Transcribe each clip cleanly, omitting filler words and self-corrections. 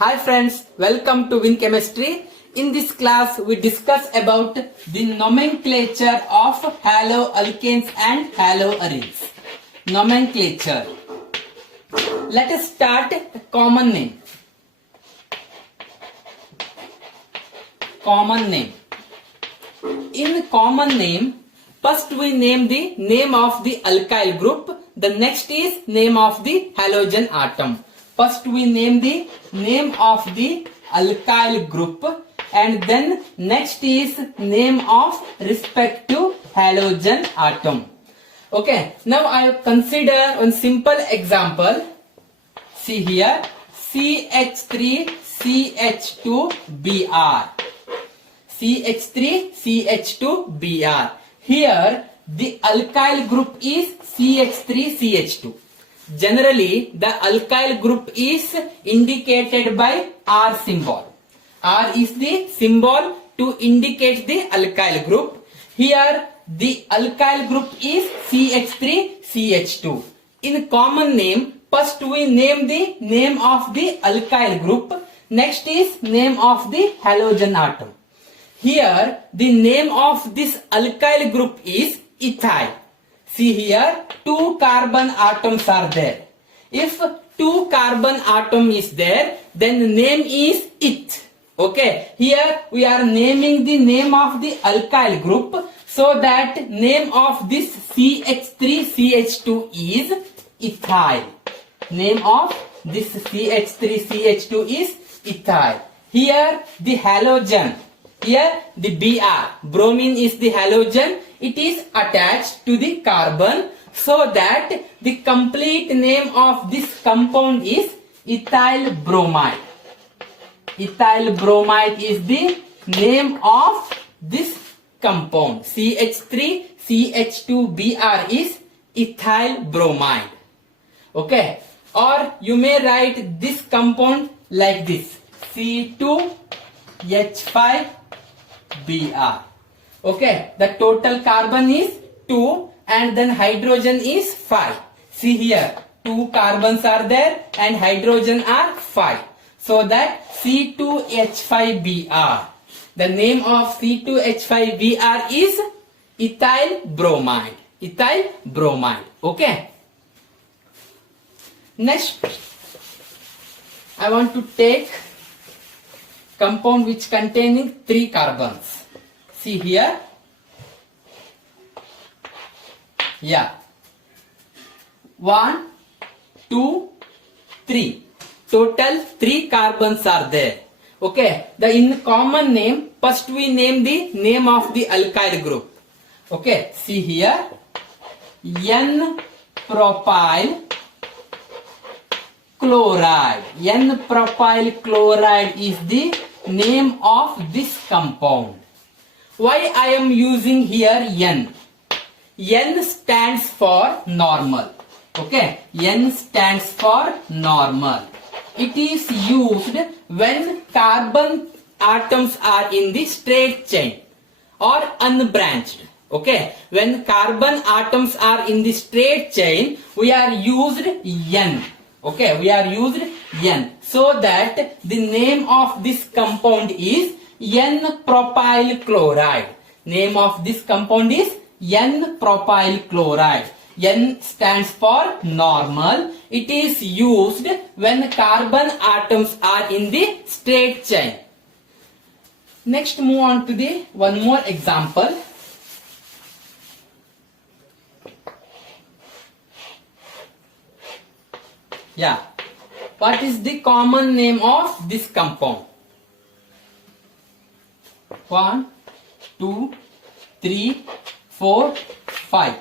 Hi friends, welcome to Win Chemistry. In this class, we discuss about the nomenclature of haloalkanes and haloarenes. Nomenclature. Let us start a common name. Common name. In common name, first we name the name of the alkyl group. The next is name of the halogen atom. First we name the name of the alkyl group and then next is name of respective halogen atom. Okay, now I consider one simple example. See here, CH3CH2Br. CH3CH2Br. Here the alkyl group is CH3CH2. Generally, the alkyl group is indicated by R symbol. R is the symbol to indicate the alkyl group. Here, the alkyl group is CH3CH2. In common name, first we name the name of the alkyl group. Next is name of the halogen atom. Here, the name of this alkyl group is ethyl. See here, 2 carbon atoms are there. If 2 carbon atom is there, then the name is eth. Okay, here we are naming the name of the alkyl group so that name of this CH3CH2 is ethyl. Name of this CH3CH2 is ethyl. Here the halogen. Here the Br, bromine is the halogen, it is attached to the carbon so that the complete name of this compound is ethyl bromide. Ethyl bromide is the name of this compound. CH3CH2Br is ethyl bromide. Okay, or you may write this compound like this, C2H5Br. Okay, the total carbon is 2 and then hydrogen is 5. See here, 2 carbons are there and hydrogen are 5. So that C2H5Br. The name of C2H5Br is ethyl bromide. Ethyl bromide. Okay. Next, I want to take compound which containing 3 carbons. See here. Yeah. 1, 2, 3. Total 3 carbons are there. Okay. The in common name, first we name the name of the alkyl group. Okay. See here. N-propyl chloride. N-propyl chloride is the name of this compound. Why I am using here N? N stands for normal. Okay, N stands for normal. It is used when carbon atoms are in the straight chain or unbranched. Okay, when carbon atoms are in the straight chain, we are used N. Okay, we are used N. So that the name of this compound is N-propyl chloride. Name of this compound is N-propyl chloride. N stands for normal. It is used when carbon atoms are in the straight chain. Next, move on to the one more example. Yeah. What is the common name of this compound? 1, 2, 3, 4, 5.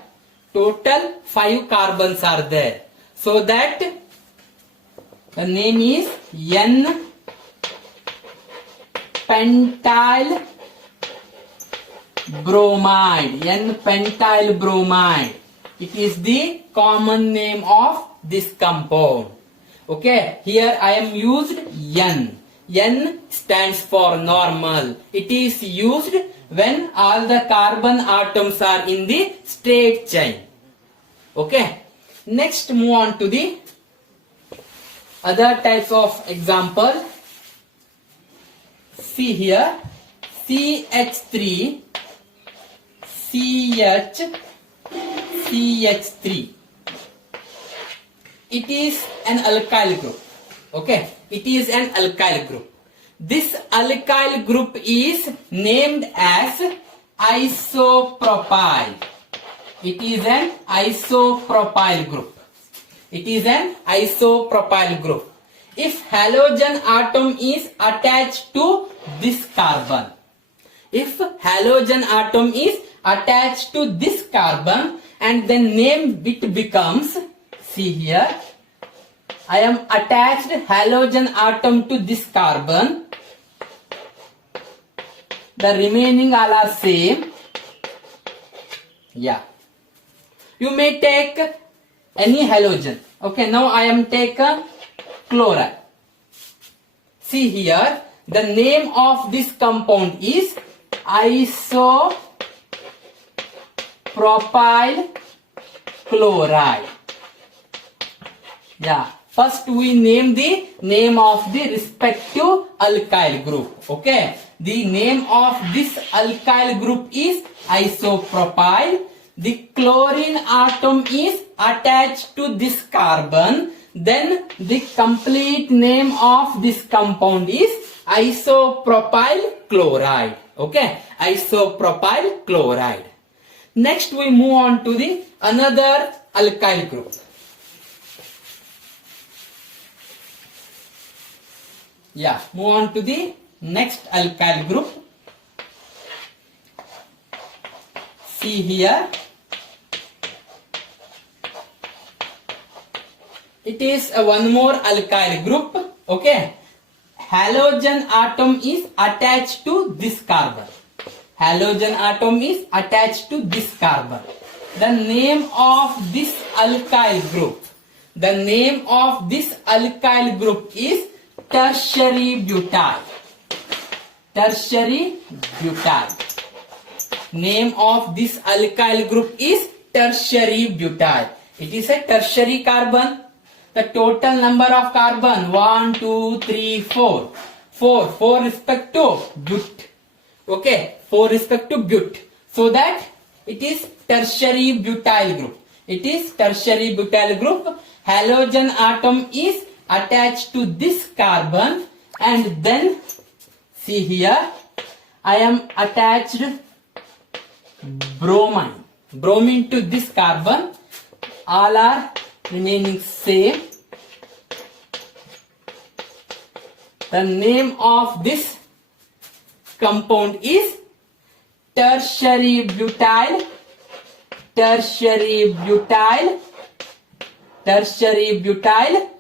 Total 5 carbons are there. So that the name is N-pentyl bromide. N-pentyl bromide. It is the common name of this compound. Okay, here I am used N. N stands for normal. It is used when all the carbon atoms are in the straight chain. Okay. Next, move on to the other types of example. See here, CH3, CH3. It is an alkyl group. Okay, it is an alkyl group. This alkyl group is named as isopropyl. It is an isopropyl group. It is an isopropyl group. If halogen atom is attached to this carbon, if halogen atom is attached to this carbon and then name it becomes, see here, I am attached halogen atom to this carbon, the remaining all are same. Yeah, you may take any halogen. Okay, now I am taken chloride. See here, the name of this compound is isopropyl chloride. Yeah, first we name the name of the respective alkyl group. Okay, the name of this alkyl group is isopropyl. The chlorine atom is attached to this carbon. Then the complete name of this compound is isopropyl chloride. Okay, isopropyl chloride. Next we move on to the another alkyl group. Yeah, move on to the next alkyl group. See here, it is one more alkyl group. Okay, halogen atom is attached to this carbon. Halogen atom is attached to this carbon. The name of this alkyl group, the name of this alkyl group is tertiary butyl. Tertiary butyl. Name of this alkyl group is tertiary butyl. It is a tertiary carbon. The total number of carbon 1, 2, 3, 4. 4 respect to but. Okay, 4 respect to but. So that it is tertiary butyl group. It is tertiary butyl group. Halogen atom is attached to this carbon and then see here, I am attached bromine to this carbon. All are remaining same. The name of this compound is tertiary butyl. Tertiary butyl. Tertiary butyl.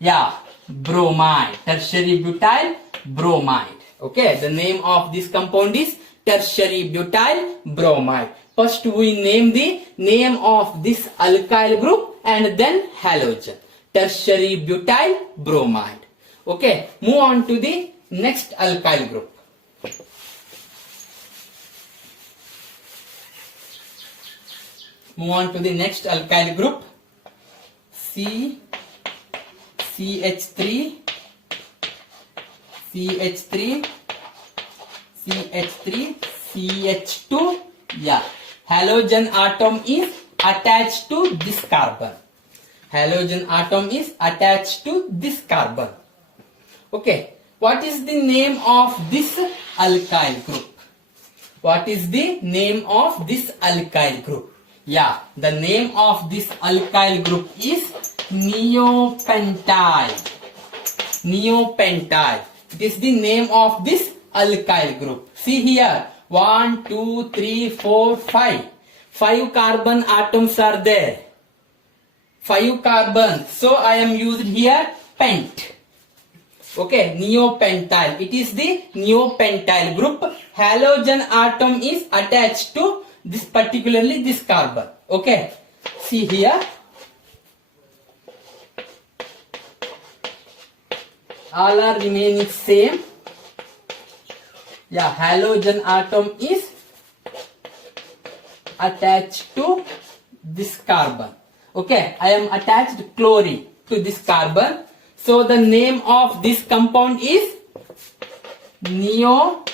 Yeah, bromide. Tertiary butyl bromide. Okay, the name of this compound is tertiary butyl bromide. First we name the name of this alkyl group and then halogen. Tertiary butyl bromide. Okay, move on to the next alkyl group. Move on to the next alkyl group. CH3, CH2. Yeah, halogen atom is attached to this carbon. Halogen atom is attached to this carbon. Okay, what is the name of this alkyl group? What is the name of this alkyl group? Yeah, the name of this alkyl group is neopentyl. Neopentyl. It is the name of this alkyl group. See here, 1, 2, 3, 4, 5. 5 carbon atoms are there. 5 carbon. So I am used here pent. Okay, neopentyl. It is the neopentyl group. Halogen atom is attached to this, particularly this carbon. Okay, see here. All are remaining same. Yeah, halogen atom is attached to this carbon. Okay, I am attached chlorine to this carbon. So the name of this compound is neopentyl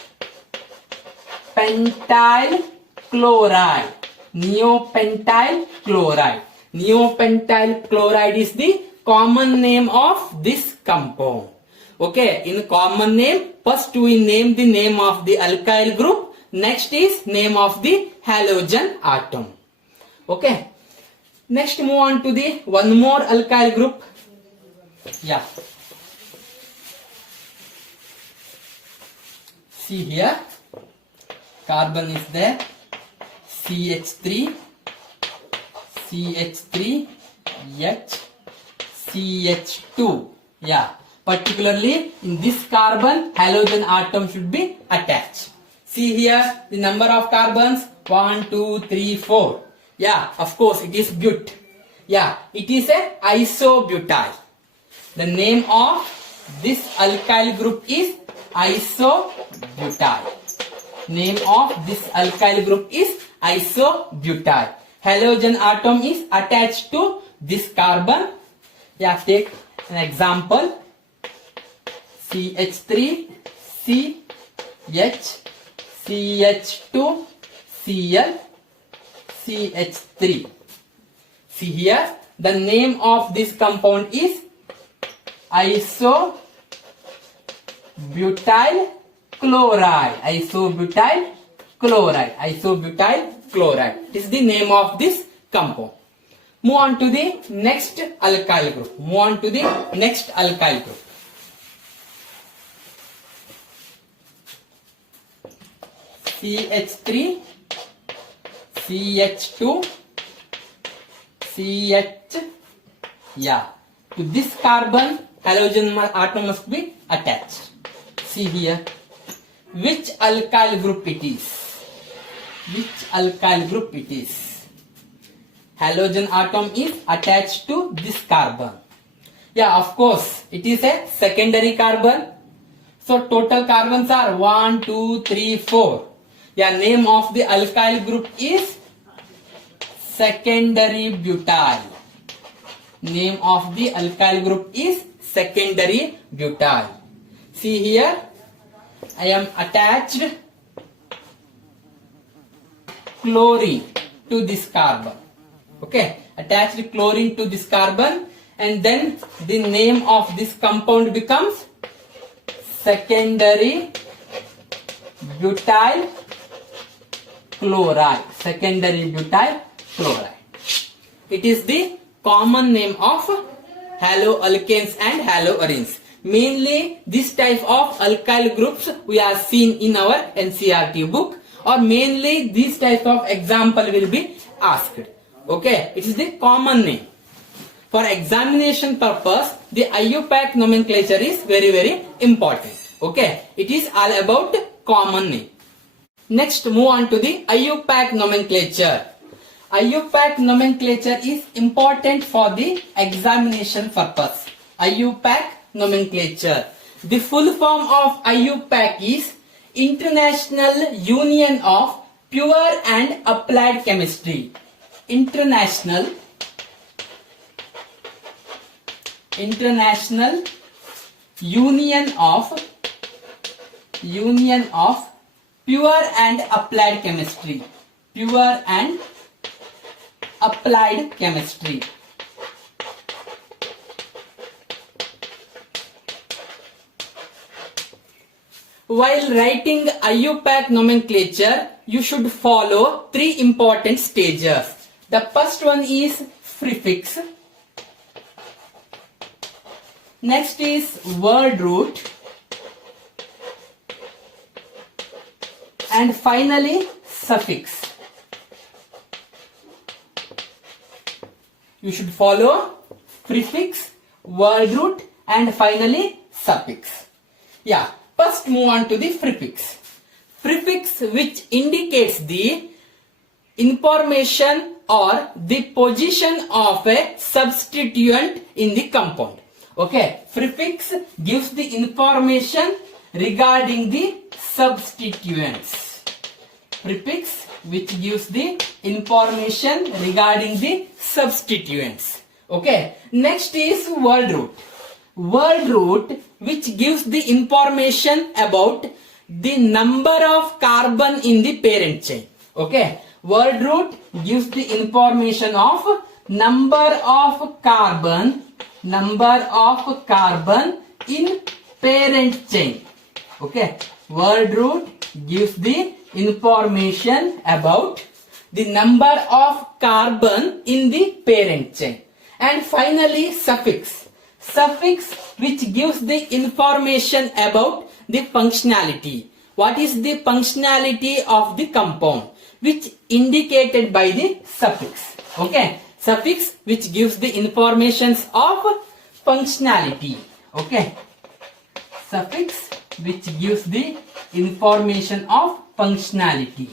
chloride. Neopentyl chloride. Neopentyl chloride is the common name of this compound. Okay, in common name, first we name the name of the alkyl group, next is name of the halogen atom. Okay, next move on to the one more alkyl group. Yeah, see here, carbon is there, CH3, CH3, H, CH2. Yeah, particularly in this carbon, halogen atom should be attached. See here the number of carbons, 1, 2, 3, 4. Yeah, of course it is but. Yeah, it is a isobutyl. The name of this alkyl group is isobutyl. Name of this alkyl group is isobutyl. Halogen atom is attached to this carbon. Yeah, take an example. CH3, CH, CH2, Cl, CH3. See here, the name of this compound is isobutyl chloride. Isobutyl chloride. Isobutyl chloride. This is the name of this compound. Move on to the next alkyl group. Move on to the next alkyl group. CH3, CH2, CH. Yeah, to this carbon, halogen atom must be attached. See here, which alkyl group it is? Which alkyl group it is? Halogen atom is attached to this carbon. Yeah, of course, it is a secondary carbon. So total carbons are 1, 2, 3, 4. Yeah, name of the alkyl group is secondary butyl. Name of the alkyl group is secondary butyl. See here, I am attached chlorine to this carbon. Okay, attached chlorine to this carbon, and then the name of this compound becomes secondary butyl chloride. Secondary butyl chloride. It is the common name of haloalkanes and haloarenes. Mainly this type of alkyl groups we are seen in our NCERT book, or mainly this type of example will be asked. Okay, it is the common name. For examination purpose, the IUPAC nomenclature is very important. Okay, it is all about common name. Next, move on to the IUPAC nomenclature. IUPAC nomenclature is important for the examination purpose. IUPAC nomenclature. The full form of IUPAC is International Union of Pure and Applied Chemistry. International Union of Pure and Applied Chemistry. Pure and Applied Chemistry. While writing IUPAC nomenclature, you should follow 3 important stages. The first one is prefix. Next is word root. And finally suffix. You should follow prefix, word root, and finally suffix. Yeah, first move on to the prefix. Prefix which indicates the information or the position of a substituent in the compound. Okay, prefix gives the information regarding the substituents. Prefix which gives the information regarding the substituents. Okay, next is word root. word root which gives the information about the number of carbon in the parent chain. Okay, word root gives the information of number of carbon in parent chain. Okay, word root gives the information about the number of carbon in the parent chain. And finally suffix which gives the information about the functionality. What is the functionality of the compound, which indicated by the suffix. Okay, suffix which gives the informations of functionality. Okay, suffix which gives the information of functionality.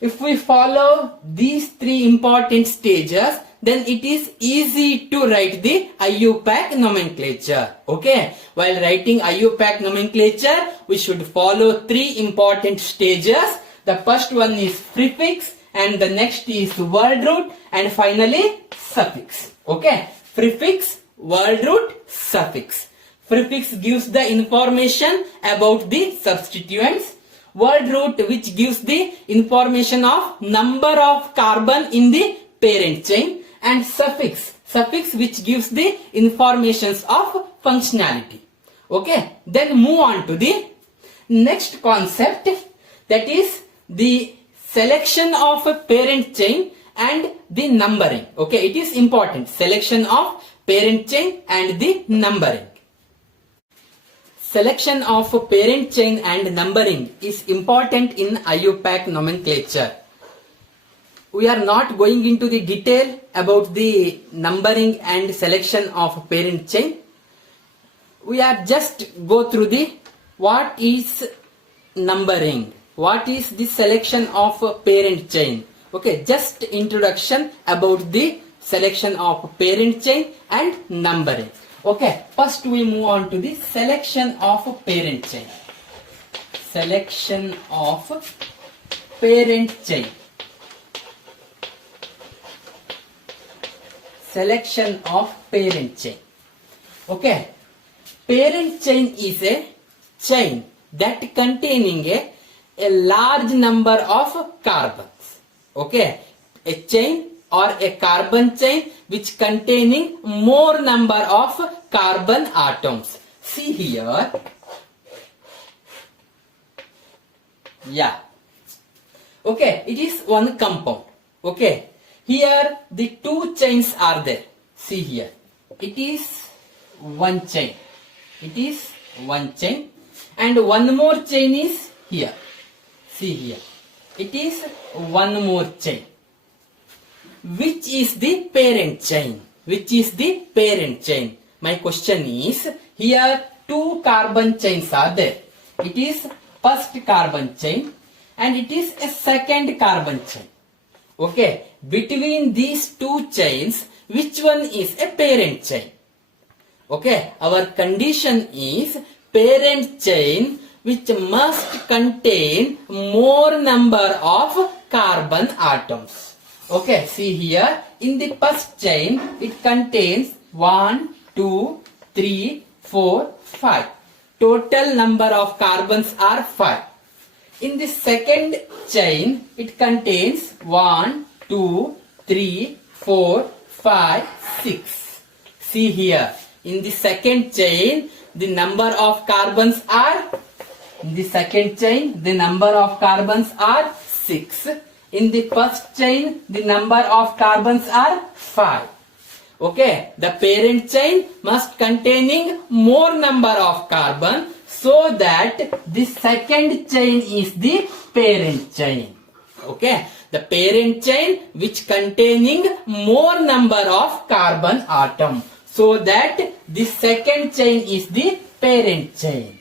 If we follow these three important stages, then it is easy to write the IUPAC nomenclature. Okay, while writing IUPAC nomenclature, we should follow three important stages. The first one is prefix, and the next is word root, and finally suffix. Okay, prefix, word root, suffix. Prefix gives the information about the substituents. Word root which gives the information of number of carbon in the parent chain, and suffix which gives the informations of functionality. Okay, then move on to the next concept, that is the selection of a parent chain and the numbering. Okay, it is important, selection of parent chain and the numbering. Selection of parent chain and numbering is important in IUPAC nomenclature. We are not going into the detail about the numbering and selection of parent chain. We are just go through the what is numbering, what is the selection of parent chain. Okay, just introduction about the selection of parent chain and numbering. Okay, first we move on to the selection of parent chain. Selection of parent chain. Selection of parent chain. Okay, parent chain is a chain that containing a large number of carbons. Okay, a chain or a carbon chain which containing more number of carbon atoms. See here. Yeah. Okay, it is one compound. Okay, here the two chains are there. See here. It is one chain. It is one chain. And one more chain is here. See here. It is one more chain. Which is the parent chain? Which is the parent chain? My question is, here two carbon chains are there. It is first carbon chain and it is a second carbon chain. Okay, between these two chains, which one is a parent chain? Okay, our condition is parent chain which must contain more number of carbon atoms. Okay, see here, in the first chain, it contains 1, 2, 3, 4, 5. Total number of carbons are 5. In the second chain, it contains 1, 2, 3, 4, 5, 6. See here, in the second chain, the number of carbons are, in the second chain, the number of carbons are 6. In the first chain, the number of carbons are 5. Okay, the parent chain must containing more number of carbon, so that the second chain is the parent chain. Okay, the parent chain which containing more number of carbon atom, so that the second chain is the parent chain.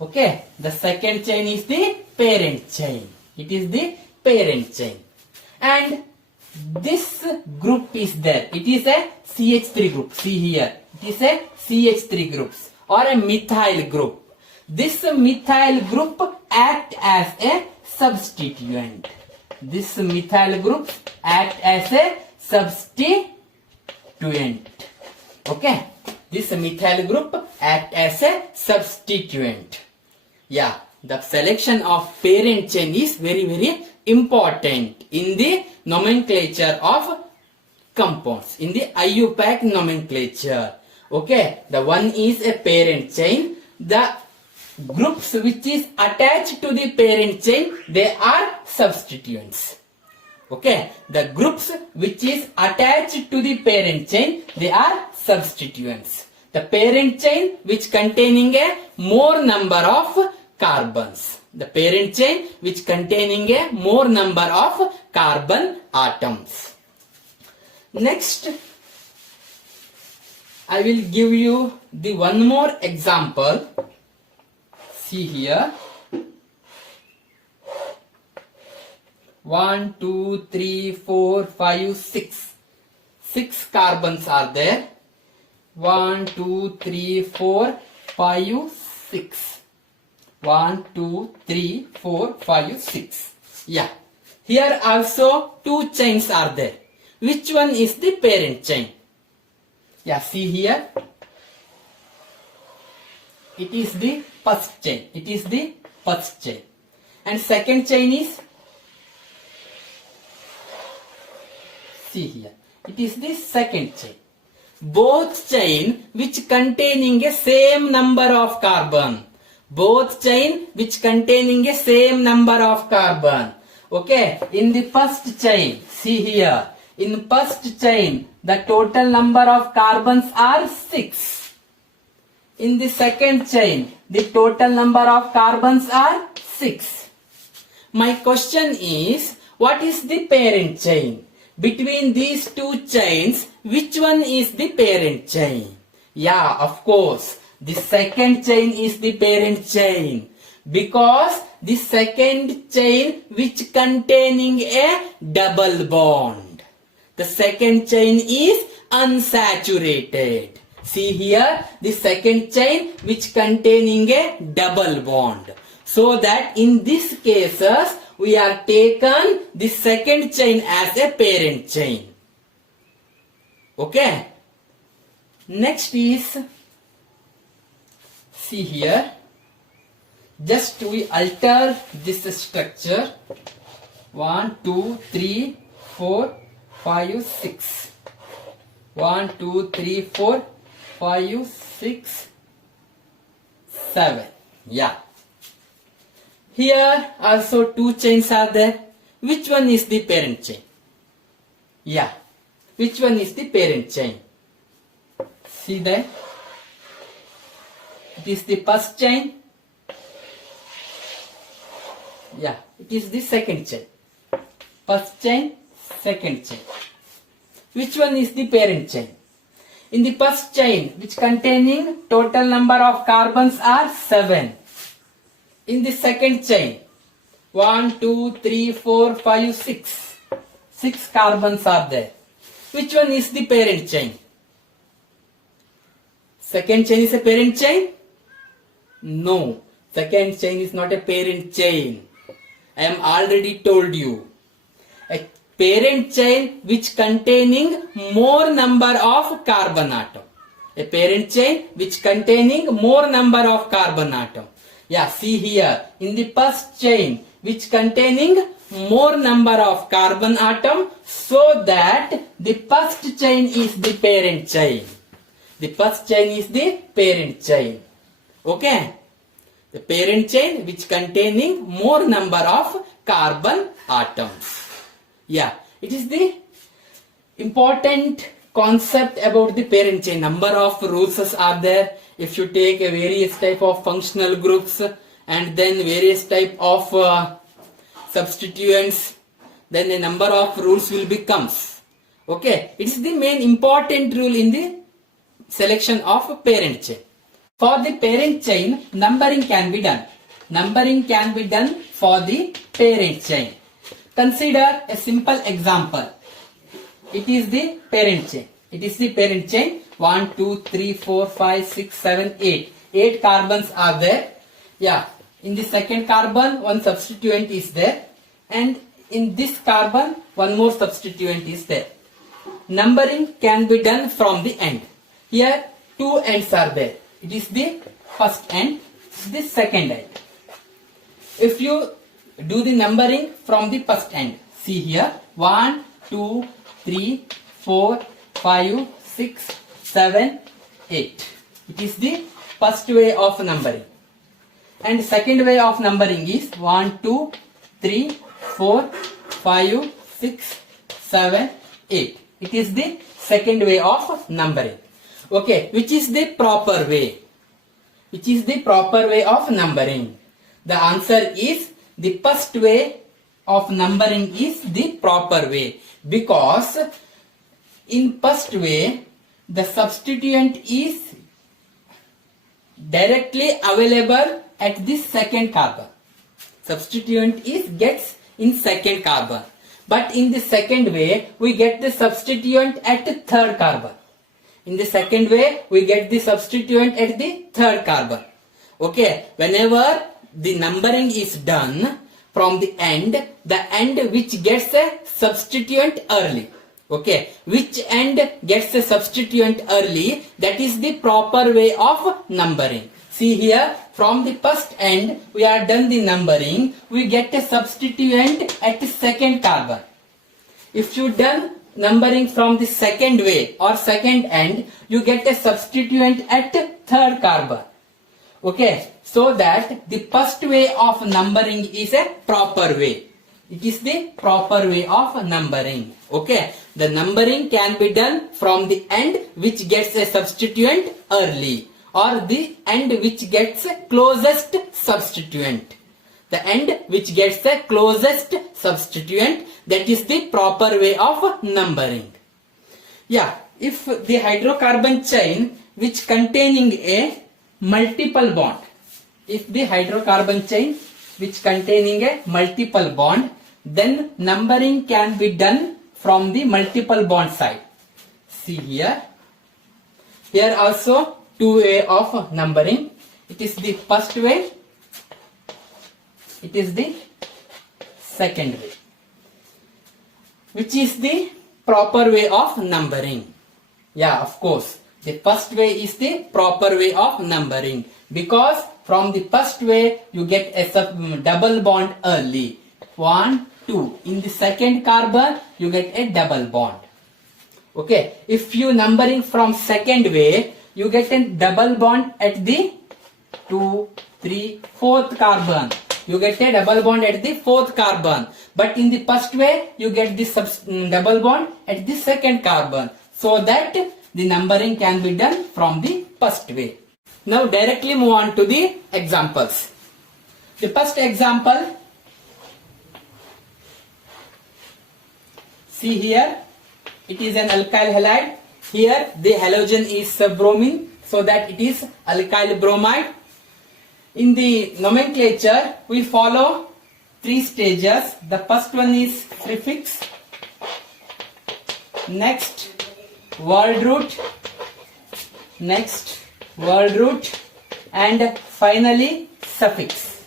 Okay, the second chain is the parent chain. It is the parent chain. And this group is there. It is a CH3 group. See here. It is a CH3 groups or a methyl group. This methyl group act as a substituent. This methyl group act as a substituent. Okay. this methyl group act as a substituent. Yeah, the selection of parent chain is very, very important in the nomenclature of compounds, in the IUPAC nomenclature. Okay, the one is a parent chain. The groups which is attached to the parent chain, they are substituents. Okay, the groups which is attached to the parent chain, they are substituents. The parent chain which containing a more number of carbons. The parent chain which containing a more number of carbon atoms. Next, I will give you the one more example. See here. 1, 2, 3, 4, 5, 6. 6 carbons are there. 1, 2, 3, 4, 5, 6. 1, 2, 3, 4, 5, 6. Yeah. Here also 2 chains are there. Which one is the parent chain? Yeah, see here. It is the first chain. It is the first chain. And second chain is, see here. It is the second chain. Both chain which containing a same number of carbon. Both chain which containing a same number of carbon. Okay. In the first chain, see here. In first chain, the total number of carbons are 6. In the second chain, the total number of carbons are 6. My question is, what is the parent chain? Between these two chains, which one is the parent chain? Yeah, of course, the second chain is the parent chain. Because the second chain which containing a double bond. The second chain is unsaturated. See here, the second chain which containing a double bond. So that in these cases, we are taken the second chain as a parent chain. Okay. Next is, see here, just we alter this structure. 1, 2, 3, 4, 5, 6. 1, 2, 3, 4, 5, 6, 7. Yeah. Here also 2 chains are there. Which one is the parent chain? Yeah. Which one is the parent chain? See there. It is the first chain. Yeah. It is the second chain. First chain, second chain. Which one is the parent chain? In the first chain, which containing total number of carbons are 7. In the second chain, 1, 2, 3, 4, 5, 6. 6 carbons are there. Which one is the parent chain? Second chain is a parent chain? No. Second chain is not a parent chain. I am already told you. A parent chain which containing more number of carbon atom. A parent chain which containing more number of carbon atom. Yeah, see here. In the first chain which containing more number of carbon atom, so that the first chain is the parent chain. The first chain is the parent chain. Okay. The parent chain which containing more number of carbon atoms. Yeah, it is the important concept about the parent chain. Number of rules are there. If you take a various type of functional groups and then various type of substituents, then a number of rules will becomes. Okay, it is the main important rule in the selection of parent chain. For the parent chain, numbering can be done. Numbering can be done for the parent chain. Consider a simple example. It is the parent chain. It is the parent chain. 1, 2, 3, 4, 5, 6, 7, 8. 8 carbons are there. Yeah. In the second carbon, one substituent is there. And in this carbon, one more substituent is there. Numbering can be done from the end. Here, two ends are there. It is the first end, this is the second end. If you do the numbering from the first end, see here 1, 2, 3, 4, 5, 6, 7, 8. It is the first way of numbering. And second way of numbering is 1, 2, 3, 4, 5, 6, 7, 8. It is the second way of numbering. Okay, which is the proper way? Which is the proper way of numbering? The answer is the first way of numbering is the proper way, because in first way the substituent is directly available at the second carbon. Substituent is gets in second carbon, but in the second way we get the substituent at the third carbon. In the second way we get the substituent at the third carbon. Okay, whenever the numbering is done from the end which gets a substituent early. Okay, which end gets a substituent early, that is the proper way of numbering. See here, from the first end we are done the numbering, we get a substituent at the second carbon. If you done numbering from the second way or second end, you get a substituent at third carbon. Okay, so that the first way of numbering is a proper way. It is the proper way of numbering. Okay, the numbering can be done from the end which gets a substituent early, or the end which gets a closest substituent. The end which gets the closest substituent, that is the proper way of numbering. Yeah, if the hydrocarbon chain which containing a multiple bond, if the hydrocarbon chain which containing a multiple bond, then numbering can be done from the multiple bond side. See here, here also two way of numbering. It is the first way, it is the second way. Which is the proper way of numbering? Yeah, of course, the first way is the proper way of numbering, because from the first way you get a double bond early, 1, 2. In the second carbon you get a double bond. Okay, if you numbering from second way, you get a double bond at the 2, 3, 4th carbon. You get a double bond at the 4th carbon. But in the first way, you get this double bond at the second carbon. So that the numbering can be done from the first way. Now directly move on to the examples. The first example, see here, it is an alkyl halide. Here the halogen is bromine, so that it is alkyl bromide. In the nomenclature, we follow 3 stages. The first one is prefix, next word root, and finally suffix.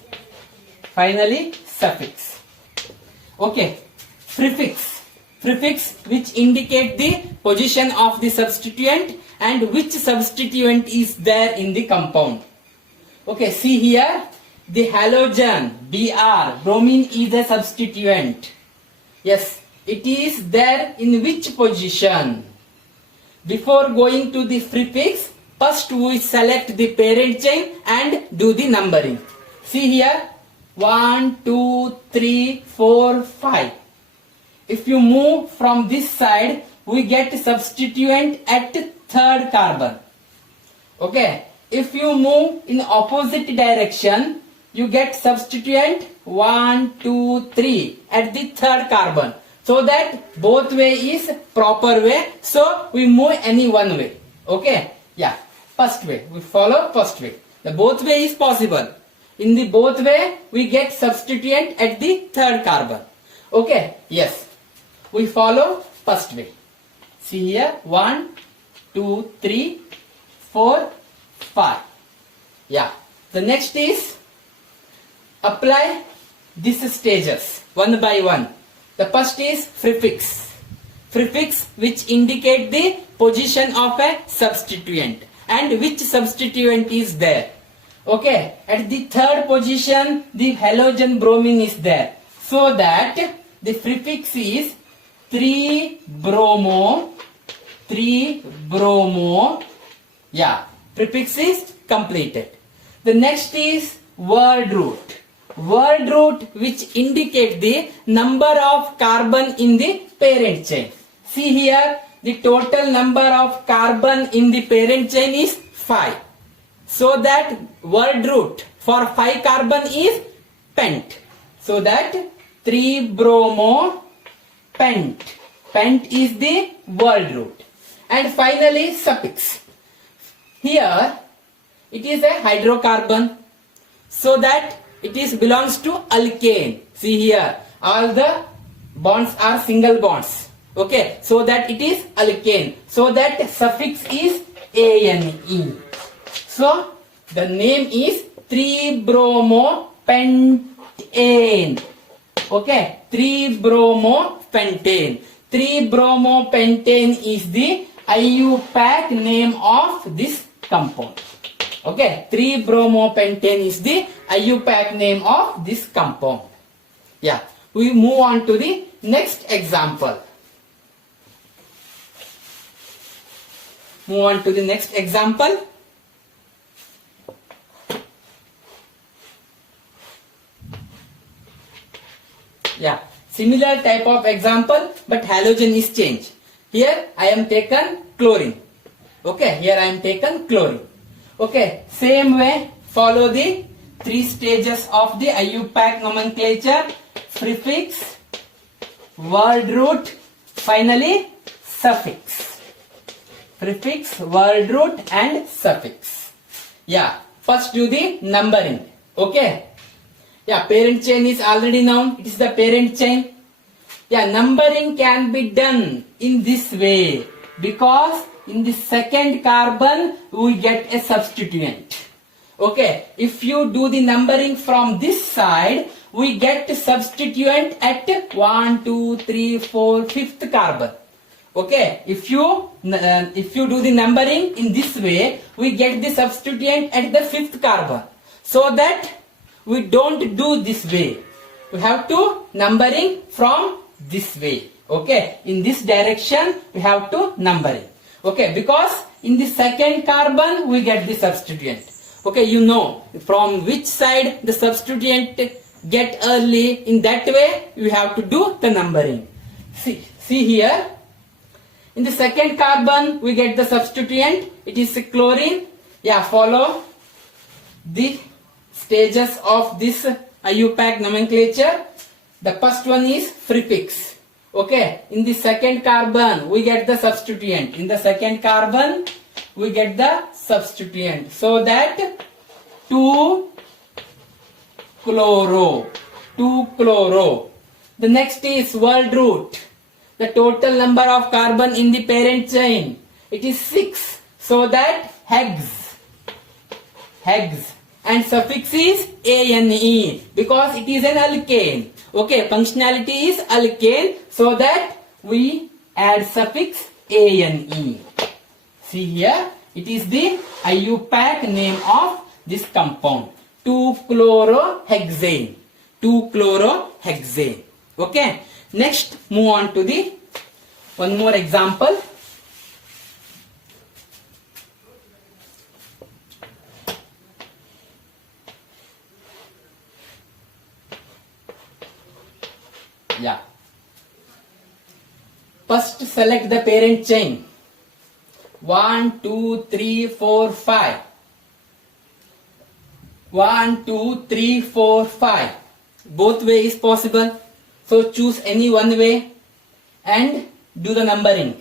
Okay, prefix which indicate the position of the substituent and which substituent is there in the compound. Okay, see here, the halogen Br, bromine is a substituent. Yes, it is there in which position? Before going to the prefix, first we select the parent chain and do the numbering. See here, 1, 2, 3, 4, 5. If you move from this side, we get substituent at third carbon. Okay, if you move in opposite direction, you get substituent 1, 2, 3 at the third carbon. So that both way is proper way. So we move any one way. Okay, yeah, first way, we follow first way. The both way is possible. In the both way, we get substituent at the third carbon. Okay, yes, we follow first way. See here, 1, 2, 3, 4, 5. Yeah, the next is apply these stages one by one. The first is prefix which indicate the position of a substituent, and which substituent is there. Okay, at the third position the halogen bromine is there, so that the prefix is 3-bromo. Yeah, prefix is completed. The next is word root. Word root which indicate the number of carbon in the parent chain. See here, the total number of carbon in the parent chain is 5. So that word root for 5 carbon is pent. So that 3-bromo pent. Pent is the word root. And finally suffix. Here it is a hydrocarbon, so that it is belongs to alkane. See here, all the bonds are single bonds. Okay, so that it is alkane. So that suffix is ane. So the name is 3-bromopentane. Okay, 3-bromopentane. 3-bromopentane is the IUPAC name of this compound. Okay, 3-bromopentane is the IUPAC name of this compound. Yeah, we move on to the next example. Move on to the next example. Yeah, similar type of example, but halogen is changed. Here I am taken chlorine. Okay, here I am taken chlorine. Okay, same way follow the 3 stages of the IUPAC nomenclature: prefix, word root, finally suffix. Prefix, word root and suffix. Yeah, first do the numbering. Okay. Yeah, parent chain is already known. It is the parent chain. Yeah, numbering can be done in this way, because in the second carbon we get a substituent. Okay, if you do the numbering from this side, we get substituent at 1, 2, 3, 4, 5th carbon. Okay, if you do the numbering in this way, we get the substituent at the 5th carbon. So that we don't do this way. We have to numbering from this way. Okay, in this direction we have to numbering. Okay, because in the second carbon we get the substituent. Okay, you know from which side the substituent get early. In that way you have to do the numbering. See here, in the second carbon we get the substituent. It is chlorine. Yeah, follow the stages of this IUPAC nomenclature. The first one is prefix. Okay, in the second carbon we get the substituent. In the second carbon we get the substituent. So that 2-chloro. The next is word root. The total number of carbon in the parent chain, it is 6. So that hex. And suffix is ane, because it is an alkane. Okay, functionality is alkane, so that we add suffix ane. See here, it is the IUPAC name of this compound, 2-chlorohexane. 2-chlorohexane. Okay, next move on to the one more example. Yeah. First select the parent chain. 1, 2, 3, 4, 5. 1, 2, 3, 4, 5. Both way is possible. So choose any one way and do the numbering.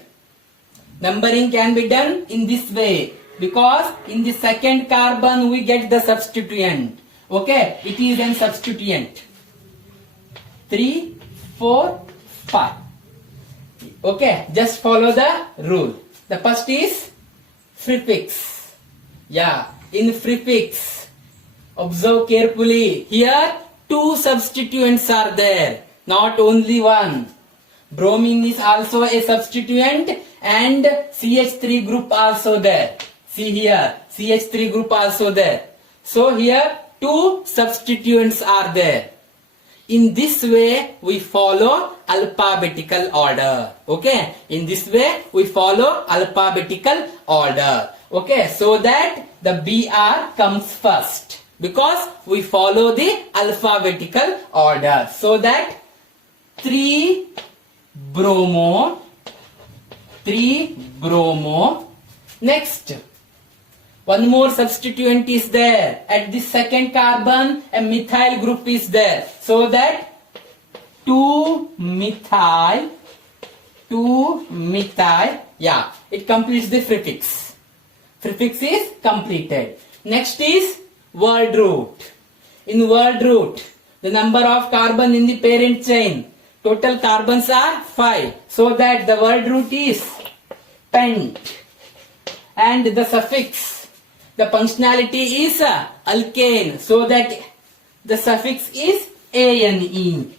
Numbering can be done in this way, because in the second carbon we get the substituent. Okay, it is an substituent. 3, 4, 5. Okay, just follow the rule. The first is prefix. Yeah, in prefix, observe carefully. Here 2 substituents are there, not only one. Bromine is also a substituent and CH3 group also there. See here, CH3 group also there. So here two substituents are there. In this way we follow alphabetical order. Okay, in this way we follow alphabetical order. Okay, so that the Br comes first because we follow the alphabetical order. So that 3 bromo. Next, one more substituent is there. At the second carbon, a methyl group is there. So that 2-methyl. Yeah, it completes the prefix. Prefix is completed. Next is word root. In word root, the number of carbon in the parent chain. Total carbons are 5. So that the word root is pent. And the suffix, the functionality is alkane. So that the suffix is ane.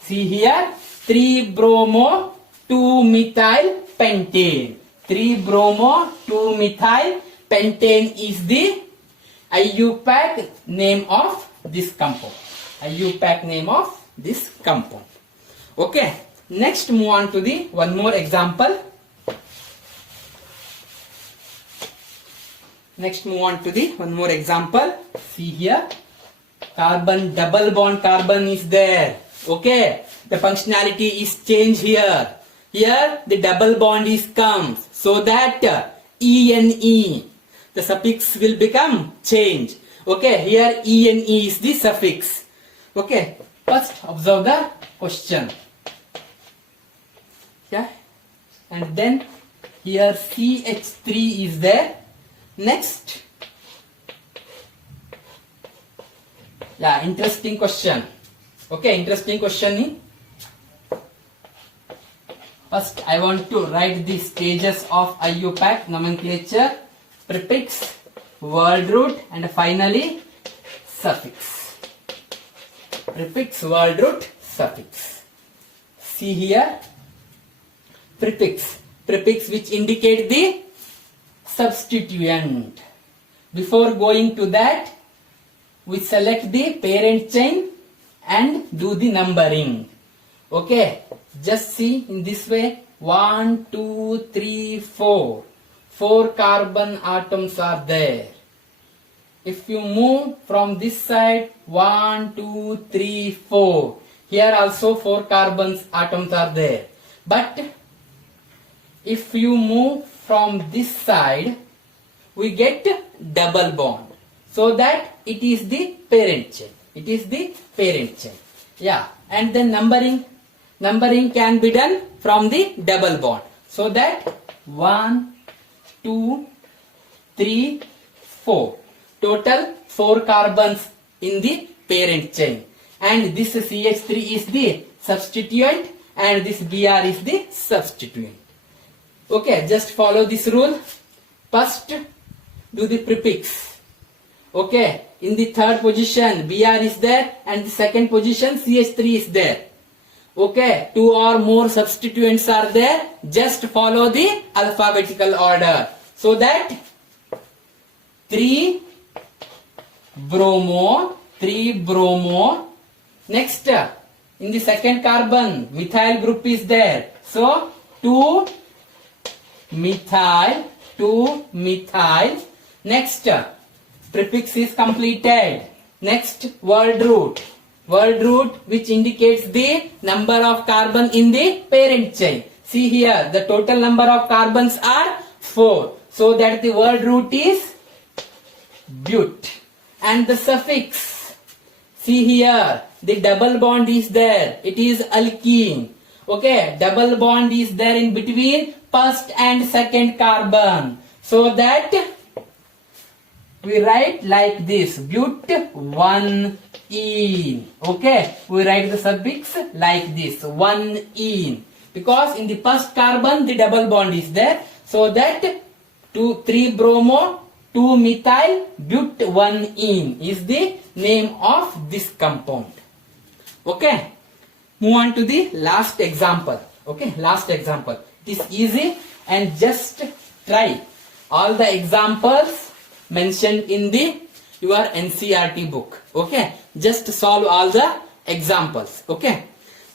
See here, 3-bromo 2-methyl pentane. 3-bromo 2-methyl pentane is the IUPAC name of this compound. IUPAC name of this compound. Okay, next move on to the one more example. Next move on to the one more example. See here, carbon, double bond carbon is there. Okay, the functionality is changed here. Here the double bond is comes. So that ene, the suffix will become change. Okay, here ene is the suffix. Okay, first observe the question. Yeah, and then here CH3 is there. Next, yeah, interesting question. Okay, interesting question. First, I want to write the stages of IUPAC nomenclature, prefix, word root, and finally suffix. Prefix, word root, suffix. See here, prefix. Prefix which indicate the substituent. Before going to that, we select the parent chain and do the numbering. Okay, just see in this way, 1, 2, 3, 4. 4 carbon atoms are there. If you move from this side, 1, 2, 3, 4. Here also 4 carbon atoms are there. But if you move from this side, we get double bond. So that it is the parent chain. It is the parent chain. Yeah, and then numbering can be done from the double bond. So that 1, 2, 3, 4. Total 4 carbons in the parent chain. And this CH3 is the substituent and this Br is the substituent. Okay, just follow this rule. First, do the prefix. Okay, in the third position Br is there and the second position CH3 is there. Okay, 2 or more substituents are there. Just follow the alphabetical order. So that 3 bromo. Next, in the second carbon methyl group is there. So 2 methyl. Next, prefix is completed. Next, word root which indicates the number of carbon in the parent chain. See here, the total number of carbons are 4. So that the word root is but. And the suffix, see here, the double bond is there. It is alkene. Okay, double bond is there in between first and second carbon. So that we write like this, but-1-ene. Okay, we write the suffix like this, 1-ene. Because in the first carbon the double bond is there. So that 3-bromo 2-methyl but-1-ene is the name of this compound. Okay, move on to the last example. Okay, last example. It is easy and just try. all the examples mentioned in the your NCERT book. Okay, just solve all the examples. Okay,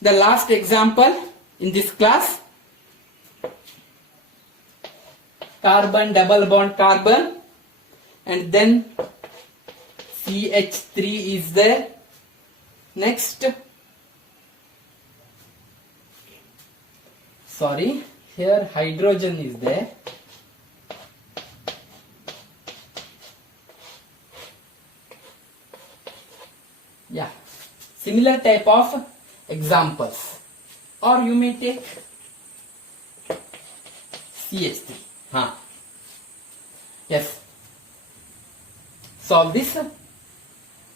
the last example in this class, carbon, double bond carbon, and then CH3 is there. Next, sorry, here hydrogen is there. Yeah, similar type of examples, or you may take CH3. Yes, solve this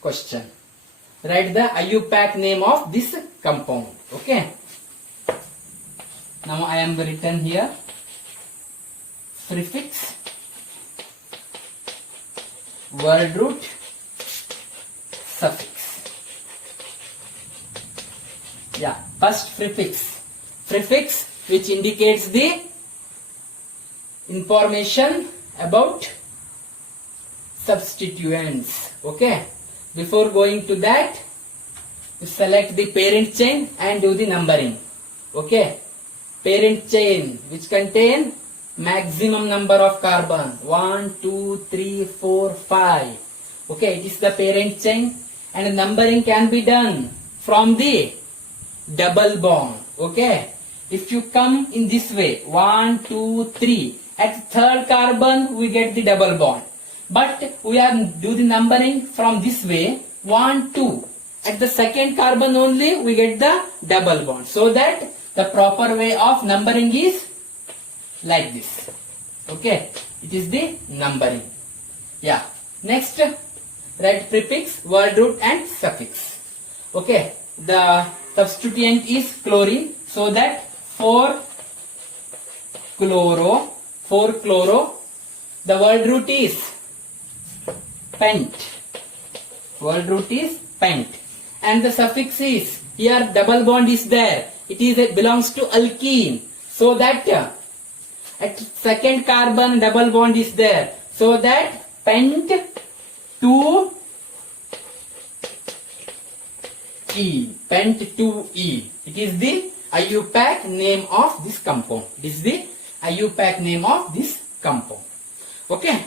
question. Write the IUPAC name of this compound. Okay, now I am written here prefix, word root, suffix. Yeah, first prefix. Prefix which indicates the information about substituents. Okay, before going to that, you select the parent chain and do the numbering. Okay, parent chain which contain maximum number of carbon 1, 2, 3, 4, 5. Okay, it is the parent chain, and numbering can be done from the double bond. Okay, if you come in this way 1, 2, 3, at third carbon we get the double bond, but we are do the numbering from this way 1, 2, at the second carbon only we get the double bond, so that the proper way of numbering is like this. Okay, it is the numbering. Yeah, next, write prefix, word root and suffix. Okay, the substituent is chlorine, so that 4-chloro, the word root is pent, and the suffix is, here double bond is there, it belongs to alkene, so that at second carbon double bond is there, so that pent 2 E, pent 2E. It is the IUPAC name of this compound. Okay.